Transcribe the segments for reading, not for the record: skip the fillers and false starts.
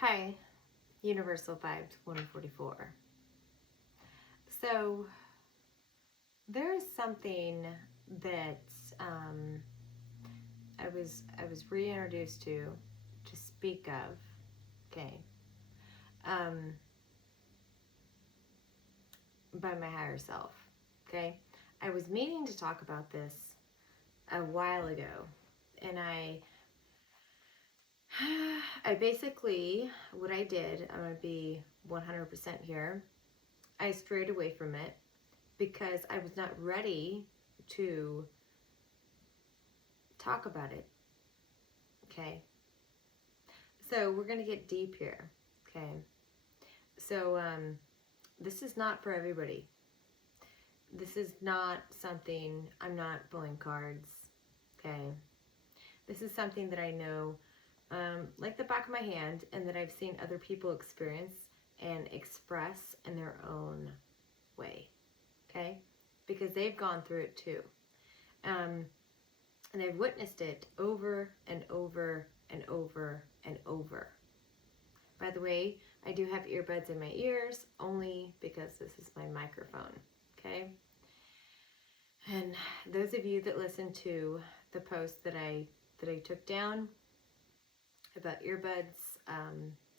Hi, Universal Vibes 144. So there is something that I was reintroduced to speak of. Okay, um, by my higher self. Okay, I was meaning to talk about this a while ago, and I basically what I did. I'm gonna be 100% here. I strayed away from it because I was not ready to talk about it. Okay, so we're gonna get deep here. Okay, so this is not for everybody. This is not something, I'm not pulling cards. Okay, this is something that I know like the back of my hand, and that I've seen other people experience and express in their own way. Okay, because they've gone through it too. Um, and I've witnessed it over and over and over and over. By the way, I do have earbuds in my ears only because this is my microphone, okay? And those of you that listen to the post that I took down about earbuds,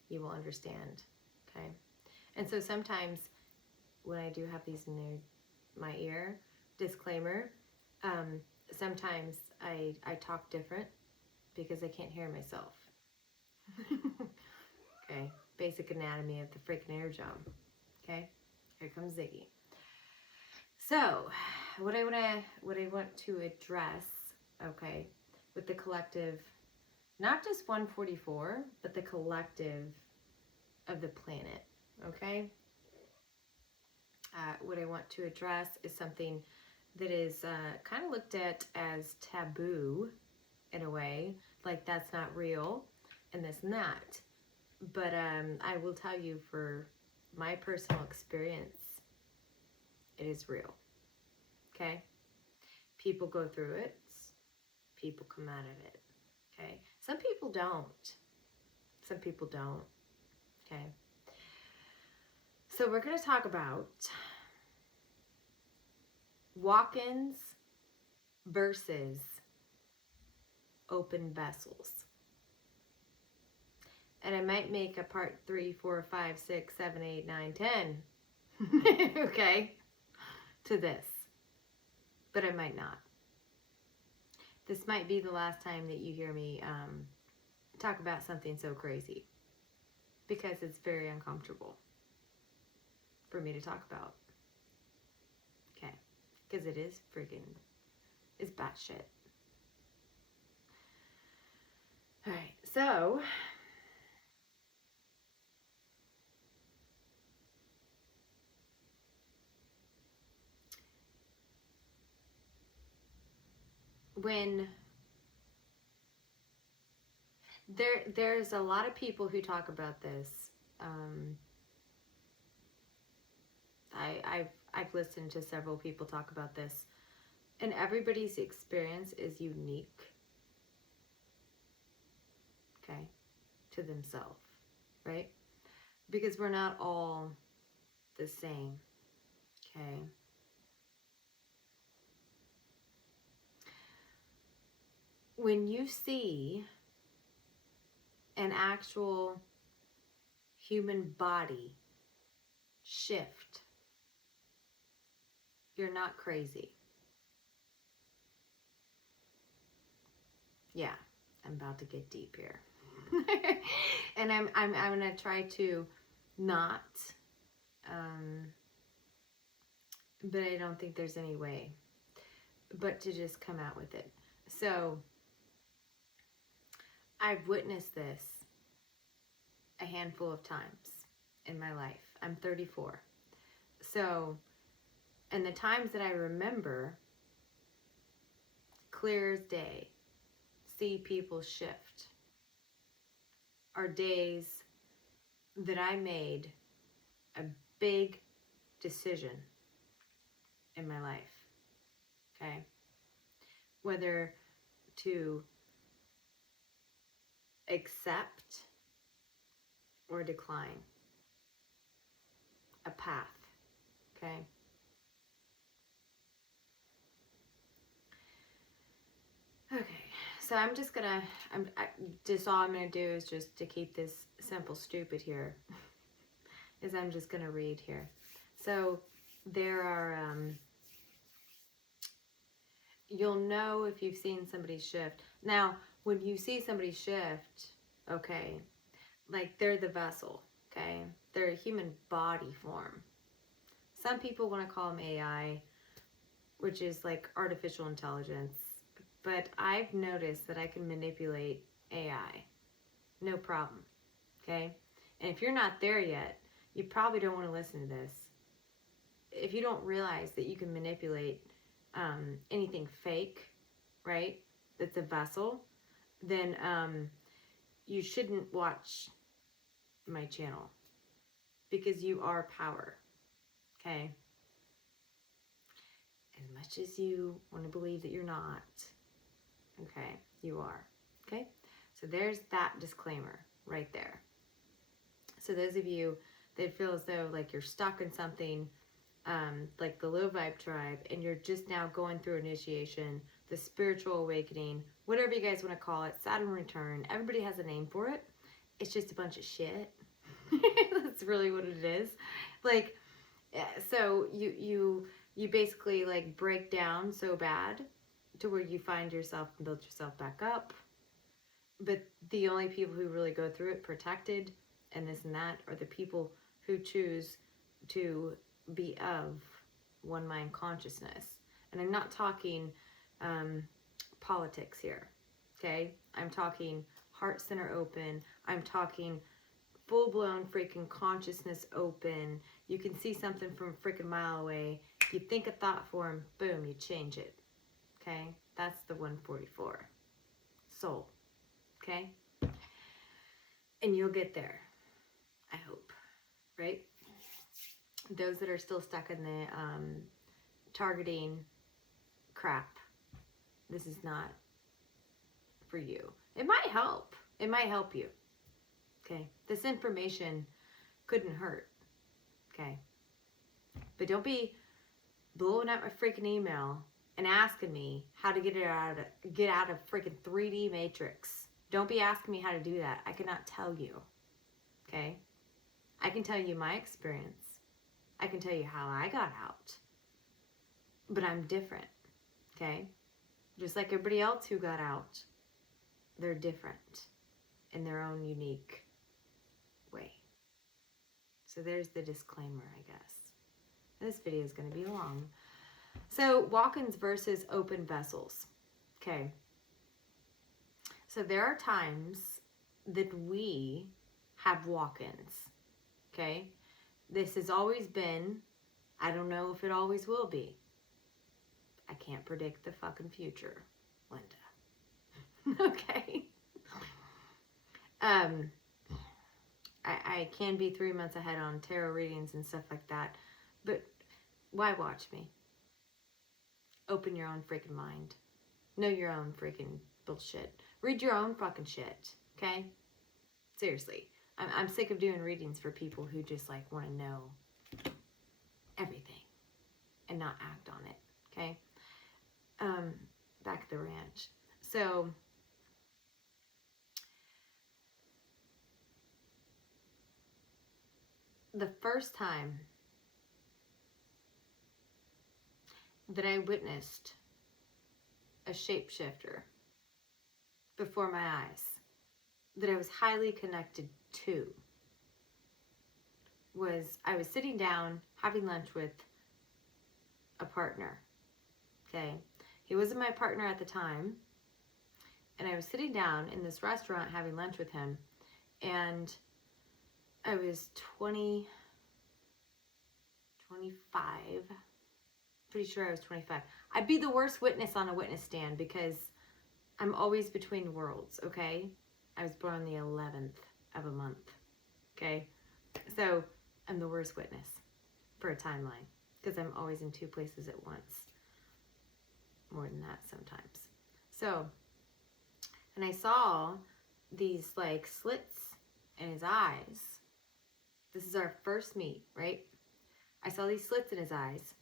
you will understand, okay? And so sometimes when I do have these in my ear, disclaimer, sometimes I talk different because I can't hear myself. Okay, basic anatomy of the freaking air drum. Okay, here comes Ziggy. So, what I want to address, okay, with the collective, not just 144, but the collective of the planet. Okay, what I want to address is something that is kind of looked at as taboo in a way, like that's not real and this and that. But I will tell you, for my personal experience, it is real. Okay? People go through it. People come out of it. Okay? Some people don't. Some people don't. Okay? So we're going to talk about walk-ins versus open vessels. And I might make a part 3, 4, 5, 6, 7, 8, 9, 10. Okay? To this. But I might not. This might be the last time that you hear me talk about something so crazy, because it's very uncomfortable for me to talk about. Okay, because it is freaking, it's batshit. All right, so when there's a lot of people who talk about this. I've listened to several people talk about this, and everybody's experience is unique. Okay, to themselves, right? Because we're not all the same. Okay. When you see an actual human body shift, you're not crazy. Yeah, I'm about to get deep here. And I'm gonna try to not, but I don't think there's any way but to just come out with it. So I've witnessed this a handful of times in my life. I'm 34. So, and the times that I remember clear as day, see people shift, are days that I made a big decision in my life. Okay? Whether to accept or decline. A path. Okay? Okay. So I'm just gonna, just all I'm gonna do is just to keep this simple stupid here, is I'm just gonna read here. So there are, you'll know if you've seen somebody shift. Now, when you see somebody shift, okay, like they're the vessel, okay? They're a human body form. Some people want to call them AI, which is like artificial intelligence. But I've noticed that I can manipulate AI. No problem, okay? And if you're not there yet, you probably don't want to listen to this. If you don't realize that you can manipulate anything fake, right, that's a vessel, then you shouldn't watch my channel, because you are power, okay? As much as you want to believe that you're not, okay, you are, okay? So there's that disclaimer right there. So those of you that feel as though like you're stuck in something, like the low vibe tribe, and you're just now going through initiation, the spiritual awakening, whatever you guys want to call it, Saturn return, everybody has a name for it. It's just a bunch of shit. That's really what it is. Like, so you basically like break down so bad to where you find yourself and build yourself back up. But the only people who really go through it protected and this and that are the people who choose to be of one mind consciousness. And I'm not talking politics here, okay? I'm talking heart center open. I'm talking full-blown freaking consciousness open. You can see something from a freaking mile away. You think a thought form, boom, you change it, okay? That's the 144. Soul, okay? And you'll get there, I hope, right? Those that are still stuck in the targeting crap, this is not for you. It might help. It might help you, okay? This information couldn't hurt, okay? But don't be blowing up my freaking email and asking me how to get out of freaking 3D matrix. Don't be asking me how to do that. I cannot tell you, okay? I can tell you my experience. I can tell you how I got out. But I'm different, okay? Just like everybody else who got out, they're different in their own unique way. So there's the disclaimer, I guess. This video is going to be long. So walk-ins versus open vessels, okay? So there are times that we have walk-ins, okay? This has always been, I don't know if it always will be. I can't predict the fucking future, Linda. Okay? I can be 3 months ahead on tarot readings and stuff like that, but why watch me? Open your own freaking mind. Know your own freaking bullshit. Read your own fucking shit, okay? Seriously. I'm sick of doing readings for people who just like want to know everything and not act on it, okay? Back at the ranch. So the first time that I witnessed a shapeshifter before my eyes that I was highly connected to was I was sitting down having lunch with a partner, okay? He wasn't my partner at the time, and I was sitting down in this restaurant having lunch with him, and I was 25, pretty sure I was 25. I'd be the worst witness on a witness stand because I'm always between worlds, okay? I was born on the 11th of a month, okay? So I'm the worst witness for a timeline because I'm always in two places at once. More than that sometimes. So, and I saw these like slits in his eyes This is our first meet, right? I saw these slits in his eyes,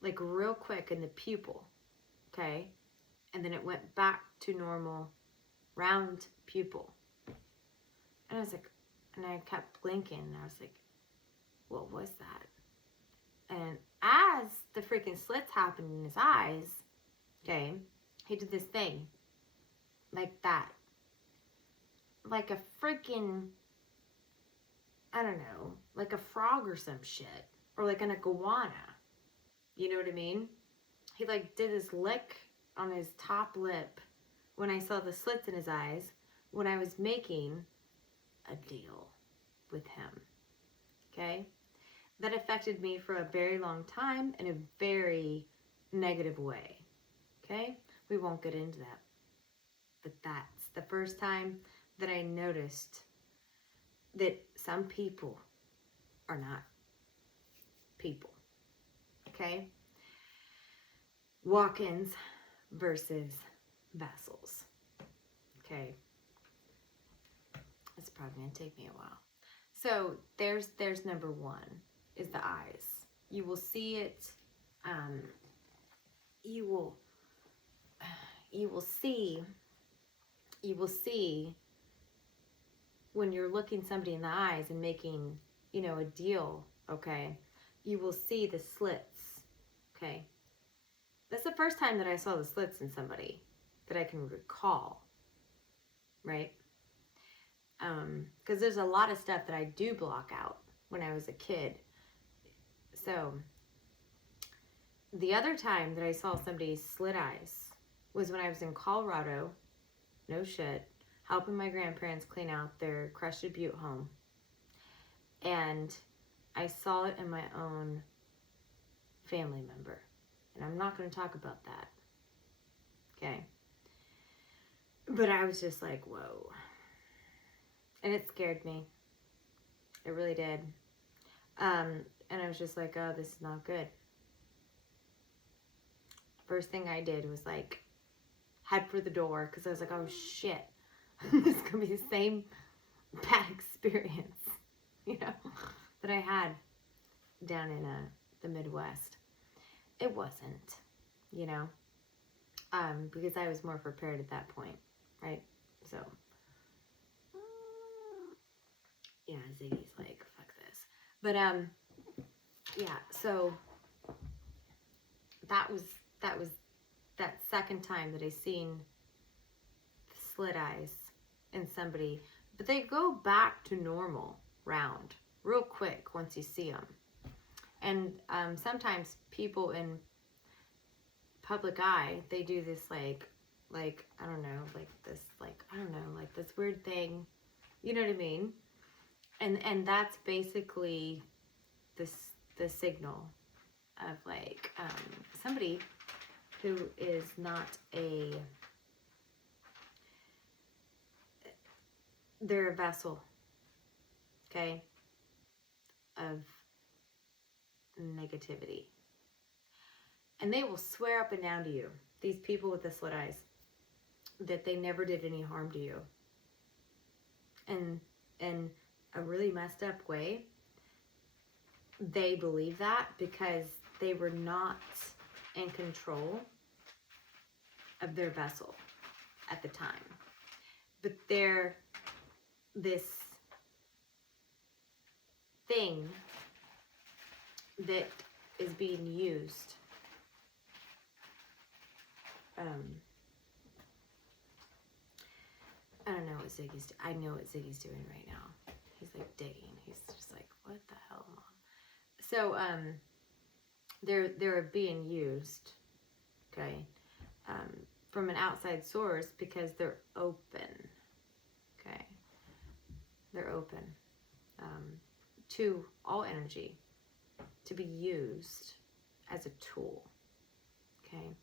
like real quick in the pupil, okay? And then it went back to normal, round pupil. And I was like, and I kept blinking, and I was like, what was that? And as the freaking slits happened in his eyes, okay, he did this thing, like that. Like a freaking, I don't know, like a frog or some shit. Or like an iguana. You know what I mean? He like did his lick on his top lip when I saw the slits in his eyes when I was making a deal with him. Okay? That affected me for a very long time in a very negative way. Okay? We won't get into that. But that's the first time that I noticed that some people are not people. Okay? Walk-ins versus vessels. Okay. It's probably going to take me a while. So there's number one, is the eyes. You will see it. You will see when you're looking somebody in the eyes and making, a deal, okay? You will see the slits, okay? That's the first time that I saw the slits in somebody that I can recall, right? Because there's a lot of stuff that I do block out when I was a kid. So the other time that I saw somebody's slit eyes was when I was in Colorado, no shit, helping my grandparents clean out their Crested Butte home. And I saw it in my own family member. And I'm not going to talk about that. Okay? But I was just like, whoa. And it scared me. It really did. And I was just like, oh, this is not good. First thing I did was like head for the door because I was like, oh shit. This is going to be the same bad experience, that I had down in the Midwest. It wasn't, because I was more prepared at that point, right? So, yeah, Ziggy's like, fuck this. But, yeah, so that was that second time that I seen slit eyes in somebody, but they go back to normal, round, real quick once you see them. And sometimes people in public eye, they do this like I don't know, like this, like I don't know, like this weird thing, you know what I mean? And that's basically the signal of like somebody who is not they're a vessel, okay, of negativity. And they will swear up and down to you, these people with the slit eyes, that they never did any harm to you. And in a really messed up way, they believe that because they were not in control of their vessel at the time. But they're this thing that is being used. I don't know what Ziggy's I know what Ziggy's doing right now. He's like digging. He's just like, what the hell, Mom? So they're being used, okay, from an outside source because they're open. Okay, they're open to all energy to be used as a tool. Okay.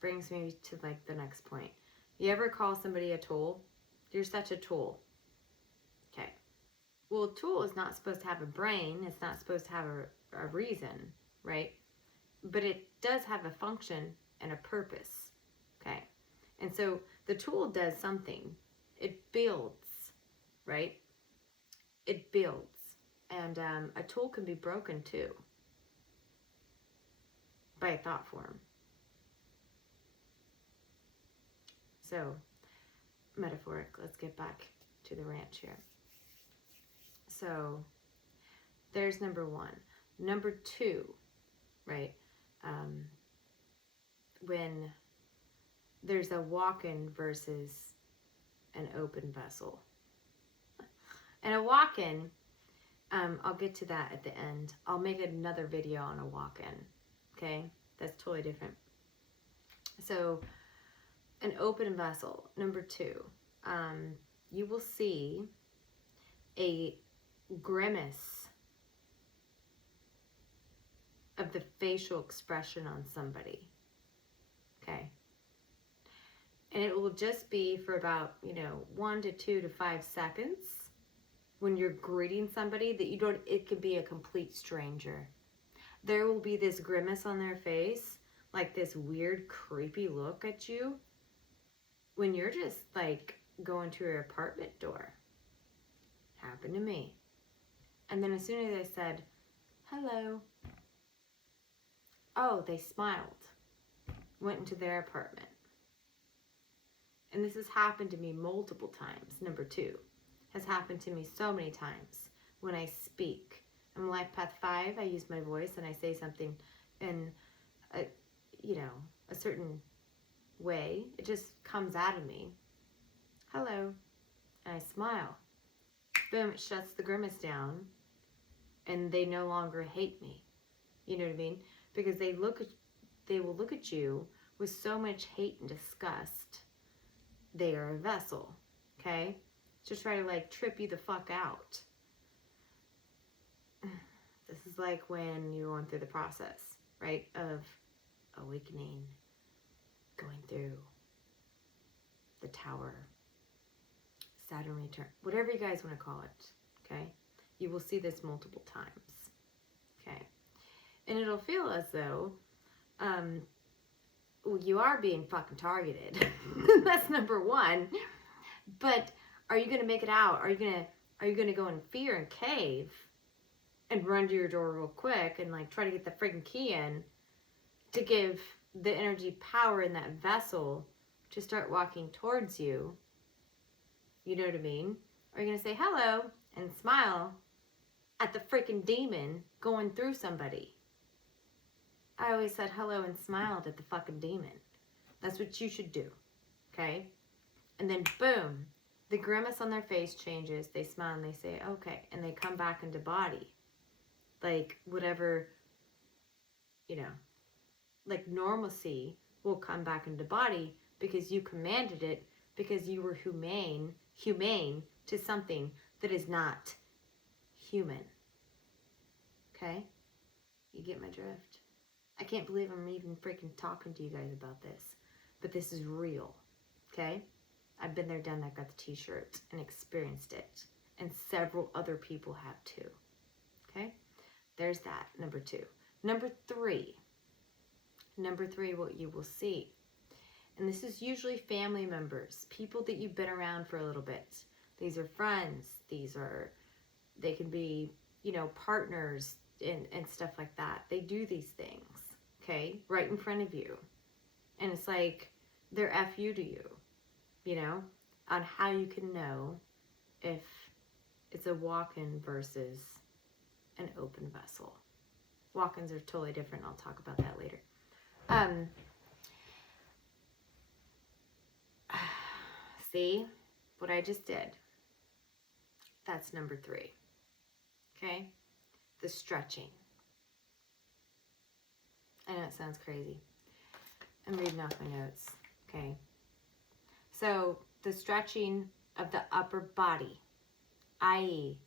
Brings me to like the next point. You ever call somebody a tool? You're such a tool. Okay. Well, a tool is not supposed to have a brain. It's not supposed to have a reason, right? But it does have a function and a purpose. Okay. And so the tool does something. It builds, right? It builds. And a tool can be broken too by a thought form. So, metaphoric, let's get back to the ranch here. So, there's number one. Number two, right? When there's a walk-in versus an open vessel. And a walk-in, I'll get to that at the end. I'll make another video on a walk-in, okay? That's totally different. So, an open vessel, number two, you will see a grimace of the facial expression on somebody, okay? And it will just be for about, 1 to 2 to 5 seconds when you're greeting somebody that you don't, it could be a complete stranger. There will be this grimace on their face, like this weird, creepy look at you when you're just like going to your apartment door. Happened to me. And then as soon as I said, hello, oh, they smiled, went into their apartment. And this has happened to me multiple times. Number two, has happened to me so many times when I speak. I'm Life Path 5, I use my voice and I say something in a certain way. It just comes out of me. Hello. And I smile. Boom, it shuts the grimace down and they no longer hate me. You know what I mean? Because they will look at you with so much hate and disgust. They are a vessel, okay? To try to like trip you the fuck out. This is like when you're going through the process, right? Of awakening, going through the tower, Saturn return, whatever you guys want to call it, okay? You will see this multiple times, okay? And it'll feel as though you are being fucking targeted. That's number one. But are you going to make it out? Are you going to go in fear and cave and run to your door real quick and like try to get the freaking key in to give the energy power in that vessel to start walking towards you? You know what I mean? Or are you going to say hello and smile at the freaking demon going through somebody? I always said hello and smiled at the fucking demon. That's what you should do, okay? And then boom, the grimace on their face changes. They smile and they say, okay. And they come back into body. Like whatever, like normalcy will come back into body because you commanded it, because you were humane to something that is not human. Okay? You get my drift? I can't believe I'm even freaking talking to you guys about this. But this is real. Okay? I've been there, done that, got the t-shirt, and experienced it. And several other people have too. Okay? There's that, number two. Number three, what you will see. And this is usually family members, people that you've been around for a little bit. These are friends. They can be, partners and stuff like that. They do these things, okay, right in front of you. And it's like they're F you to you, on how you can know if it's a walk-in versus an open vessel. Walk-ins are totally different. I'll talk about that later. See what I just did? That's number three. Okay? The stretching. I know it sounds crazy. I'm reading off my notes. Okay? So, the stretching of the upper body, i.e.,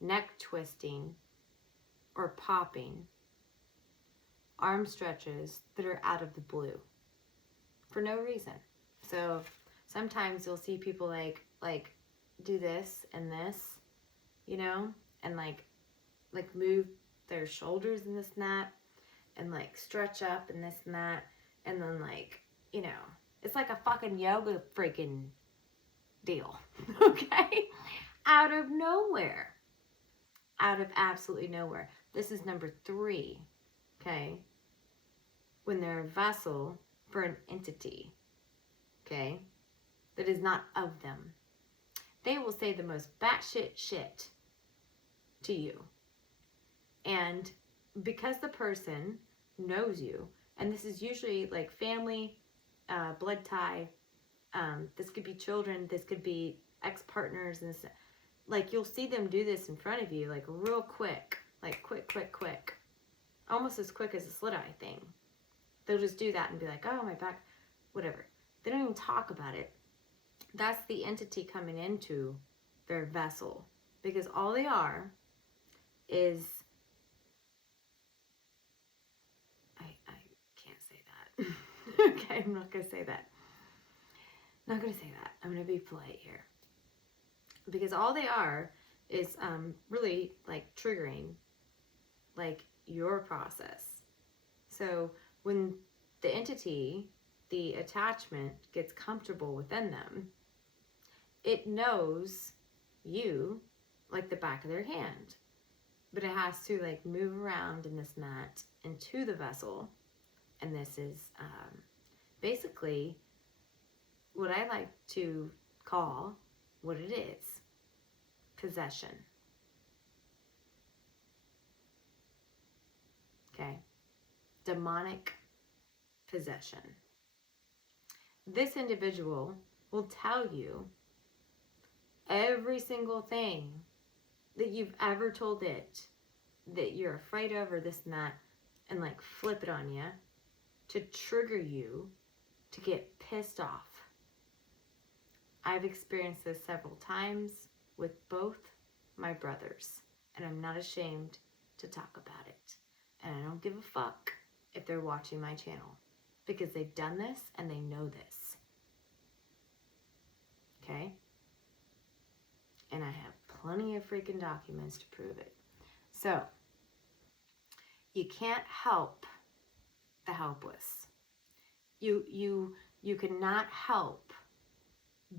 neck twisting or popping, arm stretches that are out of the blue for no reason. So, sometimes you'll see people like do this and this, and like move their shoulders and this and that, and like stretch up and this and that, and then it's like a fucking yoga freaking deal. Okay? Out of nowhere. Out of absolutely nowhere. This is number 3. Okay? When they're a vessel for an entity. Okay? That is not of them. They will say the most batshit shit to you. And because the person knows you, and this is usually like family, blood tie, this could be children, this could be ex-partners, and this, like you'll see them do this in front of you, like real quick, like quick, almost as quick as a slit eye thing. They'll just do that and be like, oh, my back, whatever. They don't even talk about it. That's the entity coming into their vessel, because all they are is, I can't say that. Okay, I'm not gonna say that. Not gonna say that. I'm gonna be polite here, because all they are is really like triggering like your process. So when the entity, the attachment, gets comfortable within them, it knows you like the back of their hand, but it has to like move around in this mat into the vessel. And this is basically what I like to call what it is: possession. Okay? Demonic possession. This individual will tell you every single thing that you've ever told it that you're afraid of, or this and that, and like flip it on you to trigger you to get pissed off. I've experienced this several times with both my brothers, and I'm not ashamed to talk about it. And I don't give a fuck if they're watching my channel, because they've done this and they know this. Okay? And I have plenty of freaking documents to prove it. So, you can't help the helpless. You cannot help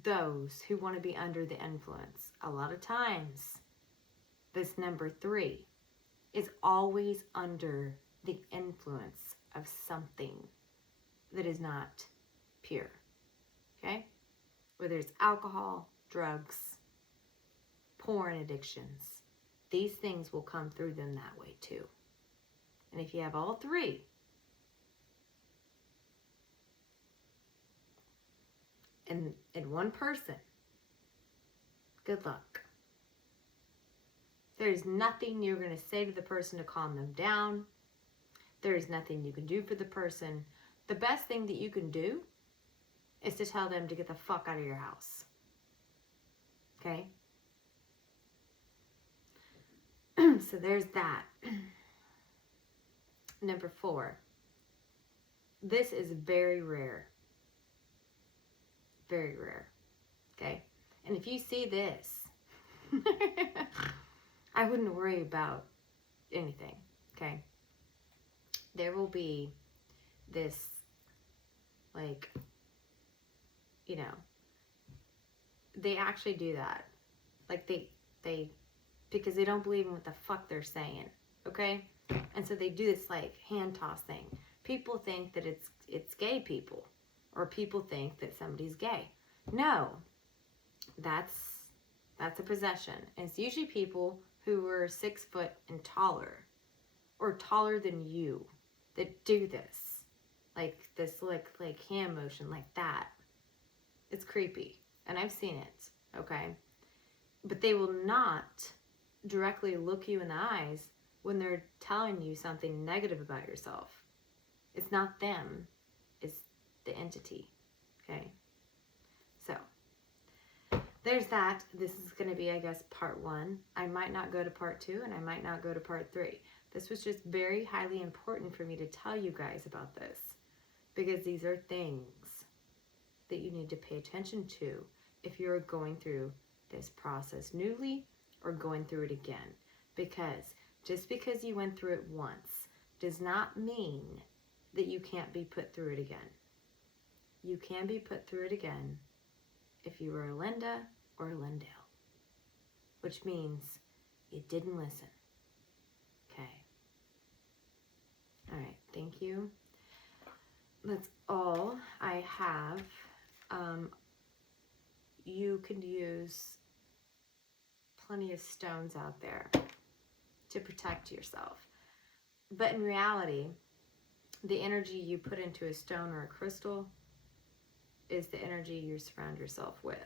those who want to be under the influence. A lot of times, this number 3 is always under the influence of something that is not pure. Okay? Whether it's alcohol, drugs, porn addictions, these things will come through them that way too. And if you have all 3, in one person, good luck. There is nothing you're going to say to the person to calm them down. There is nothing you can do for the person. The best thing that you can do is to tell them to get the fuck out of your house. Okay? So there's that. Number 4. This is very rare. Very rare. Okay? And if you see this, I wouldn't worry about anything. Okay? There will be this, like, you know, they actually do that. Like, they because they don't believe in what the fuck they're saying. Okay? And so they do this, like, hand toss thing. People think that it's gay people. Or people think that somebody's gay. No. That's a possession. And it's usually people who are 6 foot and taller. Or taller than you. That do this. Like this, like hand motion, like that. It's creepy. And I've seen it. Okay? But they will not directly look you in the eyes when they're telling you something negative about yourself. It's not them. It's the entity. Okay? So, there's that. This is going to be, I guess, part 1. I might not go to part 2, and I might not go to part 3. This was just very highly important for me to tell you guys about this, because these are things that you need to pay attention to if you're going through this process newly or going through it again. Because just because you went through it once does not mean that you can't be put through it again. You can be put through it again, if you were a Linda or a Lindale, which means you didn't listen. Okay. All right, thank you. That's all I have. You could use plenty of stones out there to protect yourself. But in reality, the energy you put into a stone or a crystal is the energy you surround yourself with.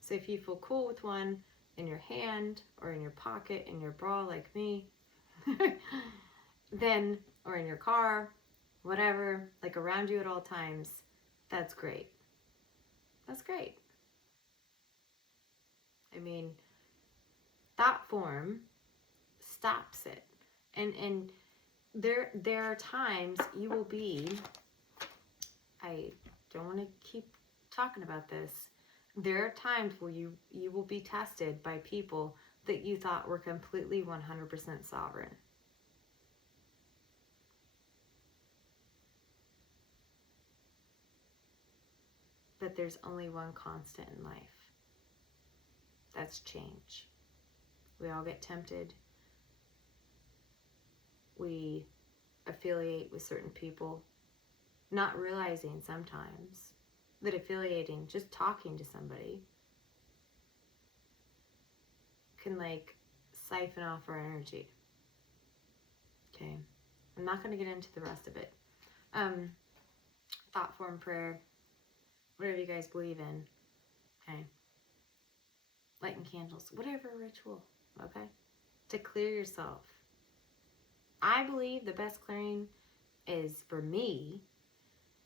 So if you feel cool with one in your hand or in your pocket, in your bra like me, then, or in your car, whatever, like around you at all times, that's great. That's great. I mean, thought form stops it. And there are times you will be, I don't want to keep talking about this. There are times where you will be tested by people that you thought were completely 100% sovereign. But there's only one constant in life. That's change. We all get tempted. We affiliate with certain people, not realizing sometimes that affiliating, just talking to somebody, can like siphon off our energy. Okay, I'm not going to get into the rest of it. Thought form prayer, whatever you guys believe in. Okay, lighting candles, whatever ritual. Okay, to clear yourself. I believe the best clearing is for me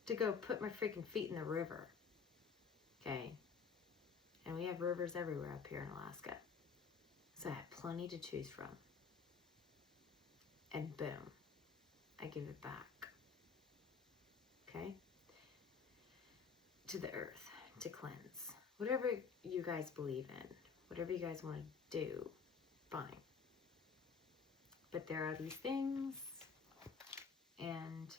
to go put my freaking feet in the river. Okay, and we have rivers everywhere up here in Alaska, so I have plenty to choose from. And boom, I give it back. Okay, to the earth, to cleanse. Whatever you guys believe in, whatever you guys want to do, fine. But there are these things, and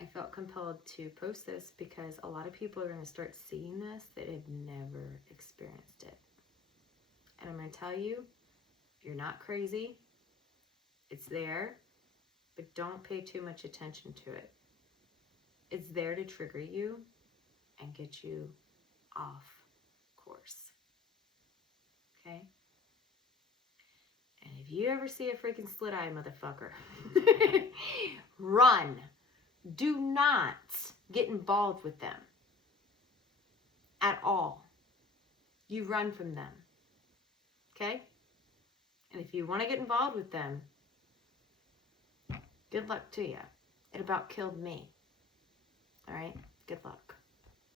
I felt compelled to post this because a lot of people are going to start seeing this that have never experienced it. And I'm going to tell you, you're not crazy. It's there, but don't pay too much attention to it. It's there to trigger you and get you off course. Okay? And if you ever see a freaking slit eye motherfucker, run. Do not get involved with them at all. You run from them. Okay? And if you want to get involved with them, good luck to you. It about killed me. All right? Good luck.